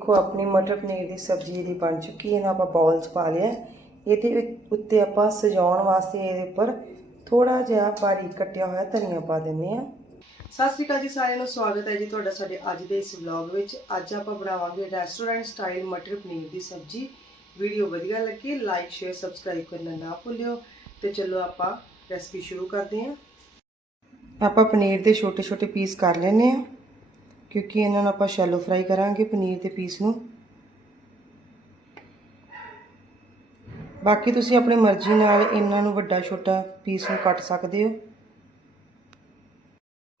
ਦੇਖੋ ਆਪਣੀ ਮਟਰ ਪਨੀਰ ਦੀ ਸਬਜ਼ੀ ਜਿਹੜੀ ਬਣ ਚੁੱਕੀ ਹੈ ਇਹਨੂੰ ਆਪਾਂ ਬਾਉਲ 'ਚ ਪਾ ਲਿਆ ਇਹਦੇ ਉੱਤੇ ਆਪਾਂ ਸਜਾਉਣ ਵਾਸਤੇ ਇਹਦੇ ਉੱਪਰ ਥੋੜਾ ਜਿਹਾ ਬਾਰੀਕ ਕੱਟਿਆ ਹੋਇਆ ਧਨੀਆ ਪਾ ਦਿੰਦੇ ਆ ਸਤਿ ਸ਼੍ਰੀ ਅਕਾਲ ਜੀ ਸਾਰਿਆਂ ਨੂੰ ਸਵਾਗਤ ਹੈ ਜੀ ਤੁਹਾਡਾ ਸਾਡੇ ਅੱਜ ਦੇ ਇਸ ਵਲੌਗ ਵਿੱਚ। ਅੱਜ ਆਪਾਂ ਬਣਾਵਾਂਗੇ ਰੈਸਟੋਰੈਂਟ ਸਟਾਈਲ ਮਟਰ ਪਨੀਰ ਦੀ ਸਬਜ਼ੀ। ਵੀਡੀਓ ਵਧੀਆ ਲੱਗੇ ਲਾਈਕ ਸ਼ੇਅਰ ਸਬਸਕ੍ਰਾਈਬ ਕਰਨਾ ਨਾ ਭੁੱਲਿਓ ਤੇ ਚਲੋ ਆਪਾਂ ਰੈਸਪੀ ਸ਼ੁਰੂ ਕਰਦੇ ਹਾਂ। ਆਪਾਂ ਪਨੀਰ ਦੇ ਛੋਟੇ ਛੋਟੇ ਪੀਸ ਕਰ ਲੈਨੇ ਆ ਕਿਉਂਕਿ ਇਹਨਾਂ ਨੂੰ ਆਪਾਂ ਸ਼ੈਲੋ ਫਰਾਈ ਕਰਾਂਗੇ ਪਨੀਰ ਦੇ ਪੀਸ ਨੂੰ। ਬਾਕੀ ਤੁਸੀਂ ਆਪਣੀ ਮਰਜ਼ੀ ਨਾਲ ਇਹਨਾਂ ਨੂੰ ਵੱਡਾ ਛੋਟਾ ਪੀਸ ਨੂੰ ਕੱਟ ਸਕਦੇ ਹੋ।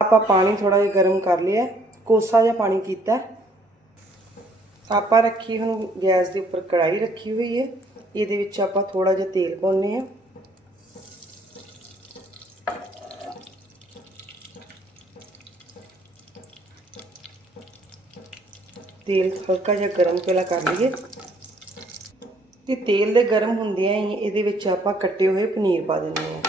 ਆਪਾਂ ਪਾਣੀ ਥੋੜਾ ਜਿਹਾ ਗਰਮ ਕਰ ਲਿਆ, ਕੋਸਾ ਜਿਹਾ ਪਾਣੀ ਕੀਤਾ। ਆਪਾਂ ਰੱਖੀ ਹੁਣ ਗੈਸ ਦੇ ਉੱਪਰ ਕੜਾਈ ਰੱਖੀ ਹੋਈ ਹੈ। ਇਹਦੇ ਵਿੱਚ ਆਪਾਂ ਥੋੜਾ ਜਿਹਾ ਤੇਲ ਪਾਉਨੇ ਆ ਤੇਲ ਹਲਕਾ ਜਿਹਾ ਗਰਮ ਪਹਿਲਾਂ ਕਰ ਲਈਏ। ਤੇ ਤੇਲ ਦੇ ਗਰਮ ਹੁੰਦਿਆਂ ਹੀ ਇਹਦੇ ਵਿੱਚ ਆਪਾਂ ਕੱਟੇ ਹੋਏ ਪਨੀਰ ਪਾ ਦਿੰਦੇ ਹਾਂ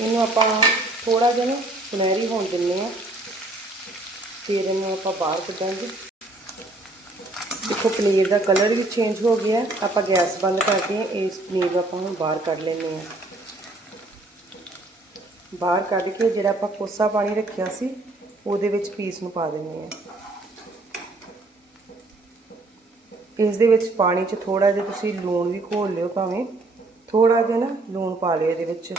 ਇਹਨੂੰ ਆਪਾਂ ਥੋੜਾ ਜਿਹਾ ਨਾ ਸੁਨਹਿਰੀ ਹੋਣ ਦਿੰਨੇ ਆ। ਫਿਰ ਇਹਨੂੰ ਆਪਾਂ ਬਾਹਰ ਕੱਢਾਂਗੇ। ਦੇਖੋ, ਪਨੀਰ ਦਾ ਕਲਰ ਵੀ ਚੇਂਜ ਹੋ ਗਿਆ। ਆਪਾਂ ਗੈਸ ਬੰਦ ਕਰਕੇ ਇਸ ਪਨੀਰ ਨੂੰ ਆਪਾਂ ਹੁਣ ਬਾਹਰ ਕੱਢ ਲੈਂਦੇ ਹਾਂ। ਬਾਹਰ ਕੱਢ ਕੇ ਜਿਹੜਾ ਆਪਾਂ ਕੋਸਾ ਪਾਣੀ ਰੱਖਿਆ ਸੀ, ਉਹਦੇ ਵਿੱਚ ਪੀਸ ਨੂੰ ਪਾ ਦਿੰਦੇ ਹਾਂ। ਇਸ ਦੇ ਵਿੱਚ ਪਾਣੀ 'ਚ ਥੋੜਾ ਜਿਹਾ ਤੁਸੀਂ ਲੂਣ ਵੀ ਘੋਲ ਲਿਓ ਭਾਵੇਂ। ਥੋੜਾ ਜਿਹਾ ਨਾ ਲੂਣ ਪਾ ਲਿਓ ਇਹਦੇ ਵਿੱਚ।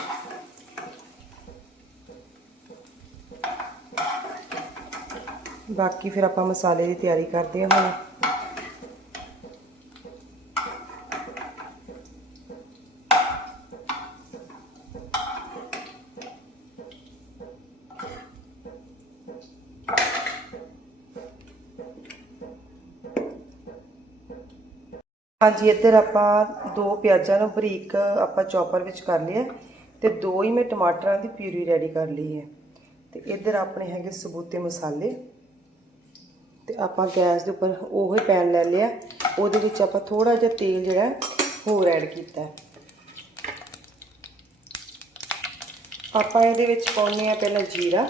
ਬਾਕੀ ਫਿਰ ਆਪਾਂ ਮਸਾਲੇ ਦੀ ਤਿਆਰੀ ਕਰਦੇ ਹਾਂ ਹੁਣ। ਹਾਂਜੀ, ਇੱਧਰ ਆਪਾਂ ਦੋ ਪਿਆਜ਼ਾਂ ਨੂੰ ਬਰੀਕ ਆਪਾਂ ਚੌਪਰ ਵਿੱਚ ਕਰ ਲਿਆ ਤੇ ਦੋ ਹੀ ਮੈਂ ਟਮਾਟਰਾਂ ਦੀ ਪਿਊਰੀ ਰੈਡੀ ਕਰ ਲਈ ਹੈ। ਤੇ ਇੱਧਰ ਆਪਣੇ ਹੈਗੇ ਸਬੂਤੇ ਮਸਾਲੇ ਤੇ ਆਪਾਂ ਗੈਸ ਦੇ ਉੱਪਰ ਉਹ ਹੀ ਪੈਨ ਲੈ ਲਿਆ। ਉਹਦੇ ਵਿੱਚ ਆਪਾਂ ਥੋੜਾ ਜਿਹਾ ਤੇਲ ਜਿਹੜਾ ਹੋਰ ਐਡ ਕੀਤਾ ਆਪਾਂ ਇਹਦੇ ਵਿੱਚ ਪਾਉਨੇ ਆ ਪਹਿਲਾਂ ਜੀਰਾ।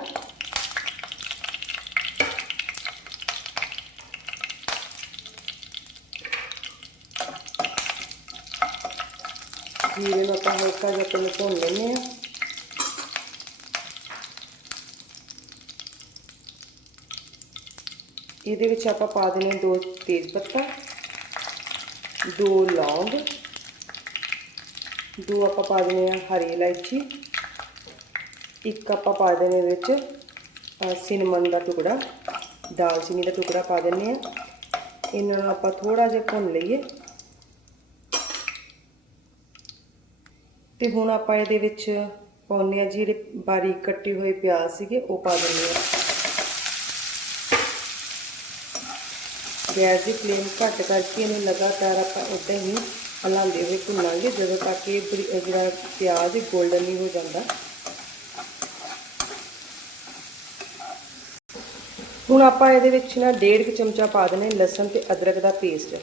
ਜੀਰੇ ਨੂੰ ਆਪਾਂ ਹਲਕਾ ਜਿਹਾ ਪਹਿਲਾਂ ਭੁੰਨ ਲੈਂਦੇ ਆ ਇਹਦੇ ਵਿੱਚ ਆਪਾਂ ਪਾ ਦੇਣੇ ਦੋ ਤੇਜ਼ ਪੱਤਾ ਦੋ ਲੌਂਗ ਦੋ ਆਪਾਂ ਪਾ ਦੇਣੇ ਆ ਹਰੀ ਇਲਾਇਚੀ ਇੱਕ ਆਪਾਂ ਪਾ ਦੇਣੇ ਵਿੱਚ ਸਿਨਮਨ ਦਾ ਟੁਕੜਾ ਦਾਲਚੀਨੀ ਦਾ ਟੁਕੜਾ ਪਾ ਦਿੰਨੇ ਆ ਇਹਨਾਂ ਨੂੰ ਆਪਾਂ ਥੋੜਾ ਜਿਹਾ ਭੁੰਨ ਲਈਏ ਤੇ ਹੁਣ ਆਪਾਂ ਇਹਦੇ ਵਿੱਚ ਪਾਉਨੇ ਆ ਜਿਹੜੇ ਬਾਰੀਕ ਕੱਟੇ ਹੋਏ ਪਿਆਜ਼ ਸੀਗੇ, ਉਹ ਪਾ ਦਿੰਦੇ ਆ ਗੈਸ ਦੀ ਫਲੇਮ ਘੱਟ ਕਰਕੇ ਇਹਨੂੰ ਲਗਾਤਾਰ ਆਪਾਂ ਉਦਾਂ ਹੀ ਹਲਾਉਂਦੇ ਹੋਏ ਭੁੰਨਾਂਗੇ, ਜਦੋਂ ਤੱਕ ਇਹ ਜਿਹੜਾ ਪਿਆਜ਼ ਗੋਲਡਨ ਨਹੀਂ ਹੋ ਜਾਂਦਾ। ਹੁਣ ਆਪਾਂ ਇਹਦੇ ਵਿੱਚ ਨਾ ਡੇਢ ਕੁ ਚਮਚਾ ਪਾ ਦੇਣਾ ਲਸਣ ਤੇ ਅਦਰਕ ਦਾ ਪੇਸਟ।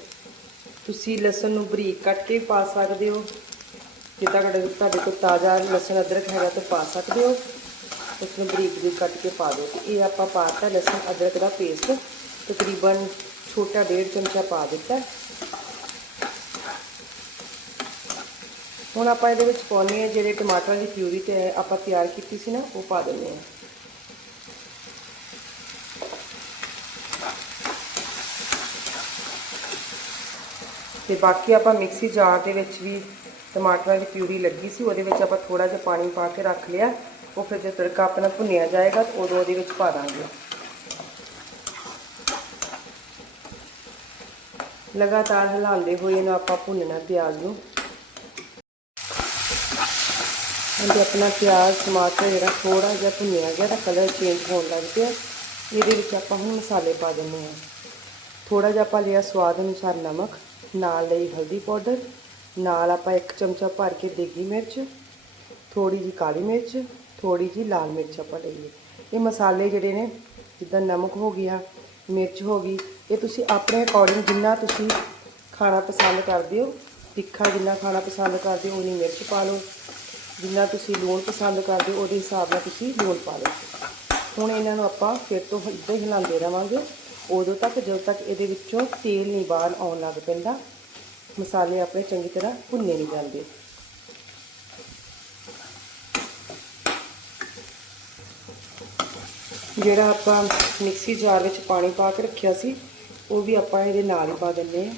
ਤੁਸੀਂ ਲਸਣ ਨੂੰ ਬਰੀਕ ਕੱਟ ਕੇ ਪਾ ਸਕਦੇ ਹੋ। ਜੇ ਤੁਹਾਡੇ ਤੁਹਾਡੇ ਕੋਲ ਤਾਜ਼ਾ ਲਸਣ ਅਦਰਕ ਹੈਗਾ ਤਾਂ ਪਾ ਸਕਦੇ ਹੋ। ਉਸ ਨੂੰ ਬਰੀਕ ਬਰੀਕ ਕੱਟ ਕੇ ਪਾ ਦਿਓ ਇਹ ਆਪਾਂ ਪਾਤਾ ਲਸਣ ਅਦਰਕ ਦਾ ਪੇਸਟ ਤਕਰੀਬਨ ਛੋਟਾ ਡੇਢ ਚਮਚਾ ਪਾ ਦਿੱਤਾ। ਹੁਣ ਆਪਾਂ ਇਹਦੇ ਵਿੱਚ ਪਾਉਣੇ ਆ ਜਿਹੜੇ ਟਮਾਟਰਾਂ ਦੀ ਪਿਊਰੀ ਤੇ ਆਪਾਂ ਤਿਆਰ ਕੀਤੀ ਸੀ ਨਾ, ਉਹ ਪਾ ਦਿੰਦੇ ਆ ਤੇ ਬਾਕੀ ਆਪਾਂ ਮਿਕਸੀ ਜਾਰ ਦੇ ਵਿੱਚ ਵੀ ਟਮਾਟਰਾਂ ਦੀ ਪਿਊਰੀ ਲੱਗੀ ਸੀ ਉਹਦੇ ਵਿੱਚ ਆਪਾਂ ਥੋੜਾ ਜਿਹਾ ਪਾਣੀ ਪਾ ਕੇ ਰੱਖ ਲਿਆ ਉਹ ਫਿਰ ਜੇ ਤੜਕਾ ਆਪਣਾ ਭੁੰਨਿਆ ਜਾਏਗਾ ਤਾਂ ਉਦੋਂ ਉਹਦੇ ਵਿੱਚ ਪਾ ਦਾਂਗੇ ਲਗਾਤਾਰ ਹਿਲਾਉਂਦੇ ਹੋਏ ਇਹਨੂੰ ਆਪਾਂ ਭੁੰਨਣਾ ਪਿਆਜ਼ ਨੂੰ ਹੁਣ ਆਪਣਾ ਪਿਆਜ਼ ਟਮਾਟਰ ਜਿਹੜਾ ਥੋੜਾ ਜਿਹਾ ਭੁੰਨਿਆ ਗਿਆ ਤਾਂ ਕਲਰ ਚੇਂਜ ਹੋਣ ਲੱਗ ਪਿਆ ਇਹਦੇ ਵਿੱਚ ਆਪਾਂ ਹੁਣ ਮਸਾਲੇ ਪਾ ਦਿੰਦੇ ਹਾਂ ਥੋੜਾ ਜਿਹਾ ਆਪਾਂ ਲਿਆ ਸਵਾਦ ਅਨੁਸਾਰ ਨਮਕ ਨਾਲ ਲਈ ਹਲਦੀ ਪਾਊਡਰ ਨਾਲ ਆਪਾਂ ਇੱਕ ਚਮਚਾ ਭਰ ਕੇ ਦੇਗੀ ਮਿਰਚ ਥੋੜੀ ਜੀ ਕਾਲੀ ਮਿਰਚ ਥੋੜੀ ਜੀ ਲਾਲ ਮਿਰਚ ਆਪਾਂ ਲਈਏ ਇਹ ਮਸਾਲੇ ਜਿਹੜੇ ਨੇ, ਜਿੱਦਾਂ ਨਮਕ ਹੋ ਗਿਆ, ਮਿਰਚ ਹੋ ਗਈ, ਇਹ ਤੁਸੀਂ ਆਪਣੇ ਅਕੋਰਡਿੰਗ ਜਿੰਨਾ ਤੁਸੀਂ ਖਾਣਾ ਪਸੰਦ ਕਰਦੇ ਹੋ, ਤਿੱਖਾ ਜਿੰਨਾ ਖਾਣਾ ਪਸੰਦ ਕਰਦੇ ਹੋ, ਉਨੀ ਮਿਰਚ ਪਾ ਲਓ। ਜਿੰਨਾ ਤੁਸੀਂ ਲੂਣ ਪਸੰਦ ਕਰਦੇ ਹੋ, ਉਹਦੇ ਹਿਸਾਬ ਨਾਲ ਤੁਸੀਂ ਲੂਣ ਪਾ ਲਓ। ਹੁਣ ਇਹਨਾਂ ਨੂੰ ਆਪਾਂ ਫਿਰ ਤੋਂ ਇੱਦਾਂ ਹੀ ਹਿਲਾਉਂਦੇ ਰਵਾਂਗੇ। ਉਦੋਂ ਤੱਕ, ਜਦੋਂ ਤੱਕ ਇਹਦੇ ਵਿੱਚੋਂ ਤੇਲ ਨਹੀਂ ਬਾਹਰ ਆਉਣ ਲੱਗ ਪੈਂਦਾ ਮਸਾਲੇ ਆਪਣੇ ਚੰਗੀ ਤਰ੍ਹਾਂ ਭੁੰਨੇ ਨਹੀਂ ਜਾਂਦੇ। ਜਿਹੜਾ ਆਪਾਂ ਮਿਕਸੀ ਜਾਰ ਵਿੱਚ ਪਾਣੀ ਪਾ ਕੇ ਰੱਖਿਆ ਸੀ, ਉਹ ਵੀ ਆਪਾਂ ਇਹਦੇ ਨਾਲ ਹੀ ਪਾ ਦਿੰਦੇ ਹਾਂ।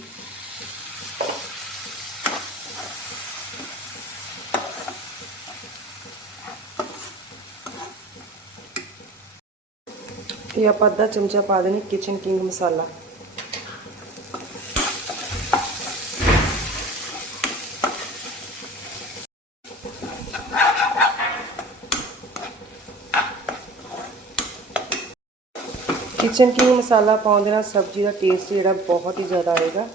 ਇਹ ਆਪਾਂ ਅੱਧਾ ਚਮਚਾ ਪਾ ਦੇਣੀ Kitchen King masala. Kitchen King masala ਪਾਉਣ ਦੇ ਨਾਲ ਸਬਜ਼ੀ ਦਾ ਟੇਸਟ ਜਿਹੜਾ ਬਹੁਤ ਹੀ ਜ਼ਿਆਦਾ ਆਏਗਾ।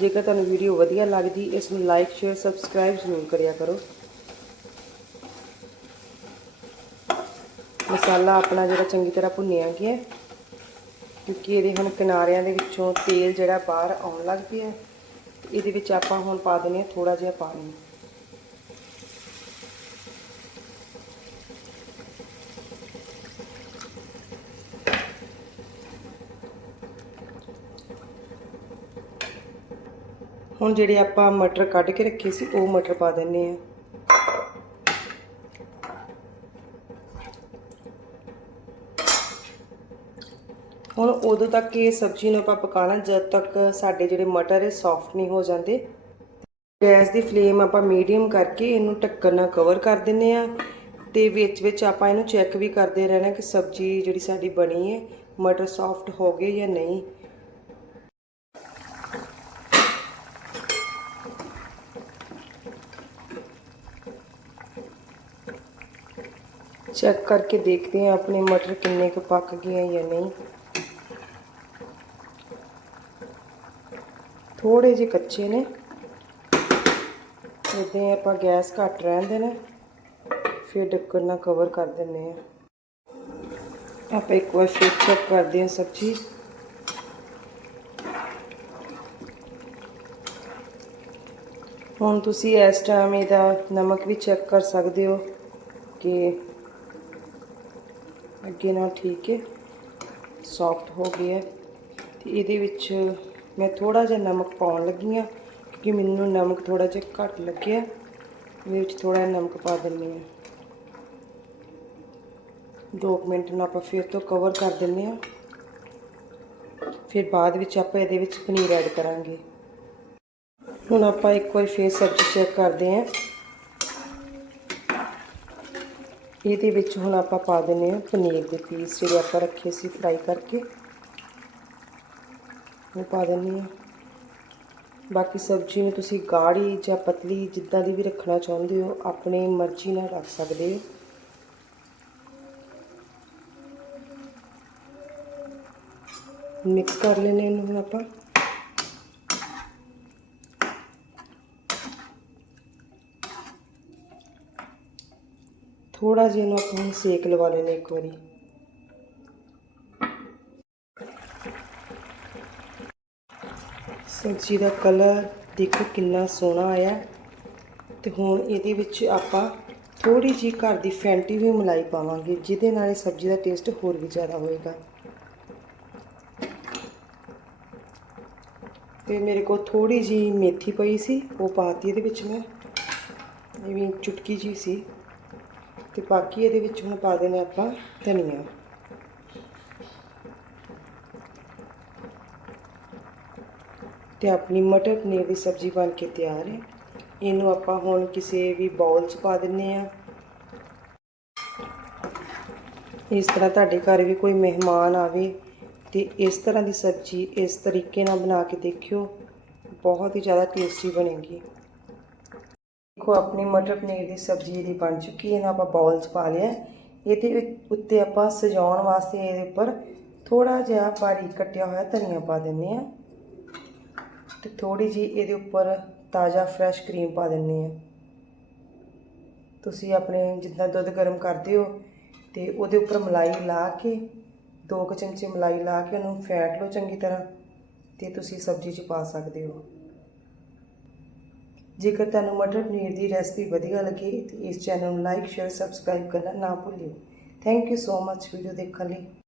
ਜੇਕਰ ਤੁਹਾਨੂੰ ਵੀਡੀਓ ਵਧੀਆ ਲੱਗਦੀ, ਇਸ ਨੂੰ ਲਾਈਕ ਸ਼ੇਅਰ ਸਬਸਕ੍ਰਾਈਬ ਜ਼ਰੂਰ ਕਰਿਆ ਕਰੋ। ਮਸਾਲਾ ਆਪਣਾ ਜਿਹੜਾ ਚੰਗੀ ਤਰ੍ਹਾਂ ਭੁੰਨਿਆ ਗਿਆ ਕਿਉਂਕਿ ਇਹਦੇ ਹੁਣ ਕਿਨਾਰਿਆਂ ਦੇ ਵਿੱਚੋਂ ਤੇਲ ਜਿਹੜਾ ਬਾਹਰ ਆਉਣ ਲੱਗ ਪਿਆ ਇਹਦੇ ਵਿੱਚ ਆਪਾਂ ਹੁਣ ਪਾ ਦਿੰਦੇ ਹਾਂ ਥੋੜਾ ਜਿਹਾ ਪਾਣੀ। ਹੁਣ ਜਿਹੜੇ ਆਪਾਂ ਮਟਰ ਕੱਢ ਕੇ ਰੱਖੇ ਸੀ, ਉਹ ਮਟਰ ਪਾ ਦਿੰਨੇ ਆ ਹੁਣ ਉਦੋਂ ਤੱਕ ਇਹ ਸਬਜ਼ੀ ਨੂੰ ਆਪਾਂ ਪਕਾਣਾ ਜਦ ਤੱਕ ਸਾਡੇ ਜਿਹੜੇ ਮਟਰ ਹੈ ਸੌਫਟ ਨਹੀਂ ਹੋ ਜਾਂਦੇ। ਗੈਸ ਦੀ ਫਲੇਮ ਆਪਾਂ ਮੀਡੀਅਮ ਕਰਕੇ ਇਹਨੂੰ ਢੱਕਣ ਨਾਲ ਕਵਰ ਕਰ ਦਿੰਨੇ ਆ ਤੇ ਵਿੱਚ ਵਿੱਚ ਆਪਾਂ ਇਹਨੂੰ ਚੈੱਕ ਵੀ ਕਰਦੇ ਰਹਿਣਾ ਕਿ ਸਬਜ਼ੀ ਜਿਹੜੀ ਸਾਡੀ ਬਣੀ ਹੈ, ਮਟਰ ਸੌਫਟ ਹੋ ਗਏ ਜਾਂ ਨਹੀਂ। ਚੈੱਕ ਕਰਕੇ ਦੇਖਦੇ ਹਾਂ ਆਪਣੇ ਮਟਰ ਕਿੰਨੇ ਕੁ ਪੱਕ ਗਏ ਹੈ ਜਾਂ ਨਹੀਂ। ਥੋੜੇ ਜਿਹੇ ਕੱਚੇ ਨੇ। ਇਦਾਂ ਆਪਾਂ ਗੈਸ ਘੱਟ ਰਹਿਣ ਦੇਣਾ ਫਿਰ ਢੱਕਣ ਨਾਲ ਕਵਰ ਕਰ ਦਿੰਦੇ ਆ ਆਪਾਂ ਇੱਕ ਵਾਰ ਫਿਰ ਚੈੱਕ ਕਰਦੇ ਹਾਂ ਸਬਜ਼ੀ। ਹੁਣ ਤੁਸੀਂ ਇਸ ਟਾਈਮ ਇਹਦਾ ਨਮਕ ਵੀ ਚੈੱਕ ਕਰ ਸਕਦੇ ਹੋ ਕਿ ਅੱਗੇ ਨਾਲ ਠੀਕ ਹੈ ਸੌਫਟ ਹੋ ਗਿਆ ਤੇ ਇਹਦੇ ਵਿੱਚ ਮੈਂ ਥੋੜਾ ਜਿਹਾ ਨਮਕ ਪਾਉਣ ਲੱਗੀ ਆ ਕਿਉਂਕਿ ਮੈਨੂੰ ਨਮਕ ਥੋੜਾ ਜਿਹਾ ਘੱਟ ਲੱਗਿਆ। ਇਹਦੇ ਵਿੱਚ ਥੋੜਾ ਜਿਹਾ ਨਮਕ ਪਾ ਦਿੰਨੀ ਆ 2 ਮਿੰਟ ਨੂੰ ਆਪਾਂ ਫਿਰ ਤੋਂ ਕਵਰ ਕਰ ਦਿੰਨੇ ਆ ਫਿਰ ਬਾਅਦ ਵਿੱਚ ਆਪਾਂ ਇਹਦੇ ਵਿੱਚ ਪਨੀਰ ਐਡ ਕਰਾਂਗੇ। ਹੁਣ ਆਪਾਂ ਇੱਕ ਵਾਰ ਫੇਰ ਸਬਜ਼ੀ ਚੈੱਕ ਕਰਦੇ ਹਾਂ। ਇਹਦੇ ਵਿੱਚ ਹੁਣ ਆਪਾਂ ਪਾ ਦਿੰਨੇ ਆ ਪਨੀਰ ਦੇ ਪੀਸ ਜਿਹੜੇ ਆਪਾਂ ਰੱਖੇ ਸੀ ਫਰਾਈ ਕਰਕੇ। ਉਹ ਪਾ ਦਿੰਨੀ ਆ ਬਾਕੀ ਸਬਜ਼ੀ ਨੂੰ ਤੁਸੀਂ ਗਾੜੀ ਜਾਂ ਪਤਲੀ ਜਿੱਦਾਂ ਦੀ ਵੀ ਰੱਖਣਾ ਚਾਹੁੰਦੇ ਹੋ, ਆਪਣੇ ਮਰਜ਼ੀ ਨਾਲ ਰੱਖ ਸਕਦੇ ਹੋ। ਮਿਕਸ ਕਰ ਲੈਣੇ ਇਹਨੂੰ ਹੁਣ ਆਪਾਂ। ਥੋੜਾ ਜਿਹਾ ਇਹਨੂੰ ਆਪਾਂ ਹੁਣ ਸੇਕ ਲਵਾ ਲੈਣੇ ਇੱਕ ਵਾਰੀ। ਸਬਜ਼ੀ ਦਾ ਕਲਰ ਦੇਖੋ ਕਿੰਨਾ ਸੋਹਣਾ ਆਇਆ ਤੇ ਹੁਣ ਇਹਦੇ ਵਿੱਚ ਆਪਾਂ ਥੋੜੀ ਜੀ ਘਰ ਦੀ ਫੈਂਟੀ ਹੋਈ ਮਲਾਈ ਪਾਵਾਂਗੇ, ਜਿਹਦੇ ਨਾਲ ਇਹ ਸਬਜ਼ੀ ਦਾ ਟੇਸਟ ਹੋਰ ਵੀ ਜ਼ਿਆਦਾ ਹੋਏਗਾ। ਤੇ ਮੇਰੇ ਕੋਲ ਥੋੜੀ ਜੀ ਮੇਥੀ ਪਈ ਸੀ, ਉਹ ਪਾਤੀ ਇਹਦੇ ਵਿੱਚ ਮੈਂ। ਇਹ ਵੀ ਚੁਟਕੀ ਜੀ ਸੀ। ਤੇ ਬਾਕੀ ਇਹਦੇ ਵਿੱਚ ਹੁਣ ਪਾ ਦੇਣਾ ਆਪਾਂ ਧਨੀਆ। ਤੇ ਆਪਣੀ ਮਟਰ ਪਨੀਰ ਦੀ ਸਬਜ਼ੀ ਬਣ ਕੇ ਤਿਆਰ ਹੈ। ਇਹਨੂੰ ਆਪਾਂ ਹੁਣ ਕਿਸੇ ਵੀ ਬਾਉਲ 'ਚ ਪਾ ਦਿੰਨੇ ਆ ਇਸ ਤਰ੍ਹਾਂ ਤੁਹਾਡੇ ਘਰ ਵੀ ਕੋਈ ਮਹਿਮਾਨ ਆਵੇ ਤੇ ਇਸ ਤਰ੍ਹਾਂ ਦੀ ਸਬਜ਼ੀ ਇਸ ਤਰੀਕੇ ਨਾਲ ਬਣਾ ਕੇ ਦੇਖਿਓ। ਬਹੁਤ ਹੀ ਜ਼ਿਆਦਾ ਟੇਸਟੀ ਬਣੇਗੀ। ਦੇਖੋ, ਆਪਣੀ ਮਟਰ ਪਨੀਰ ਦੀ ਸਬਜ਼ੀ ਇਹਦੀ ਬਣ ਚੁੱਕੀ ਹੈ, ਇਹਨੂੰ ਆਪਾਂ ਬਾਉਲ 'ਚ ਪਾ ਲਿਆ ਇਹਦੇ ਉੱਤੇ ਆਪਾਂ ਸਜਾਉਣ ਵਾਸਤੇ ਇਹਦੇ ਉੱਪਰ ਥੋੜਾ ਜਿਹਾ ਬਾਰੀਕ ਕੱਟਿਆ ਹੋਇਆ ਧਨੀਆ ਪਾ ਦਿੰਨੇ ਆ ਤੇ ਥੋੜੀ ਜੀ ਇਹਦੇ ਉੱਪਰ ਤਾਜ਼ਾ ਫਰੈਸ਼ ਕਰੀਮ ਪਾ ਦਿੰਨੇ ਆ ਤੁਸੀਂ ਆਪਣੇ ਜਿੱਦਾਂ ਦੁੱਧ ਗਰਮ ਕਰਦੇ ਹੋ ਤੇ ਉਹਦੇ ਉੱਪਰ ਮਲਾਈ ਲਾ ਕੇ, ਦੋ ਕੁ ਚਮਚੇ ਮਲਾਈ ਲਾ ਕੇ ਉਹਨੂੰ ਫੈਟ ਲਓ ਚੰਗੀ ਤਰ੍ਹਾਂ ਤੇ ਤੁਸੀਂ ਸਬਜ਼ੀ 'ਚ ਪਾ ਸਕਦੇ ਹੋ। ਜੇਕਰ ਤੁਹਾਨੂੰ ਮਟਰ ਪਨੀਰ ਦੀ ਰੈਸਪੀ ਵਧੀਆ ਲੱਗੇ, ਤਾਂ ਇਸ ਚੈਨਲ ਨੂੰ ਲਾਈਕ ਸ਼ੇਅਰ ਸਬਸਕ੍ਰਾਈਬ ਕਰਨਾ ਨਾ ਭੁੱਲਿਓ। Thank you so much video ਦੇਖਣ ਲਈ।